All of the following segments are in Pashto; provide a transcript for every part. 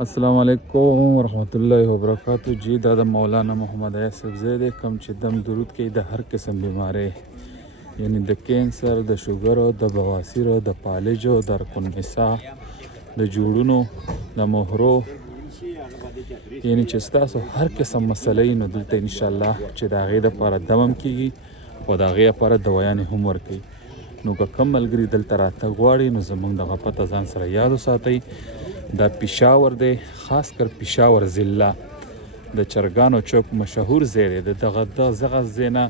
السلام علیکم ورحمت الله وبرکاتہ. جی دا د مولانا محمد یوسف زیدی کم چې دم درود کوي د هر قسم بیماری، یعنی د کینسر، د شوګر، د بواسیر، د پالجو، د رکن نسا، د جوړونو، د مهرو، یعنی چې ستاسو هر قسم مسلې نو دلته ان شاء الله چې د هغې دپاره دمم کیږي او د هغې لپاره دوايانې هم ورکوي. نو که کم ملګري دلته راتګ غواړي نو زموږ دغه پته ځان سره یاد وساتئ. دا پېښور دی، خاص کر پېښور ضلع د چرګانو چوک مشهور ځای دی. د دغه ځای نه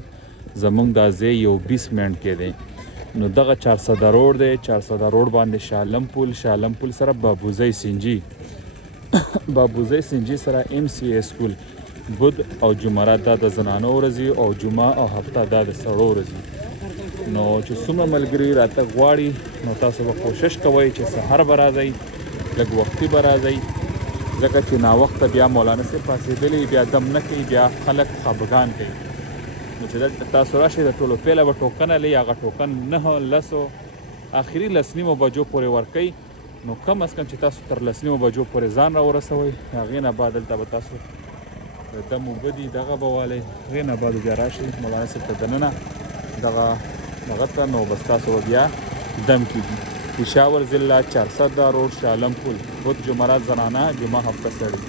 زموږ دا ځای یو 20 منټ کې دی. نو دغه 400 روډ دی، 400 روډ باندې شالم پل، شالم پل سره بابوزی سنجي بابوزی سنجي سره MCA سکول. بود او جمعرات دا د زنانو ورځي او جمعه او هفته دا د سړو ورځي. نو چې څومره ملګري راتګ غواړي نو تاسو به کوشش کوئ چې سحر به راځئ، لږ وختي به راځئ، ځکه چې ناوخته بیا مولانا صاحب پاڅېدلی بیا دم نه کوي، بیا خلک خفګان کوي. نو چې دلته تاسو راشئ د ټولو پیله به ټوکنه لئ، هغه ټوکن 9 لسو آخري 10 بجو پورې ورکوئ. نو کم از کم چې تاسو تر 10 بجو پورې ځان راورسوئ، هغې نه بعد دلته به تاسو د دم اوبه دي دغه به والئ، هغې نه بعد بیا راشئ مولانا صاحب ته دننه دغه ته، نو بس تاسو به بیا دم کېږي. پېښور ضلع 400 روډ شالم پل، بود جمعرات زنانه، جمعه هفته سړی.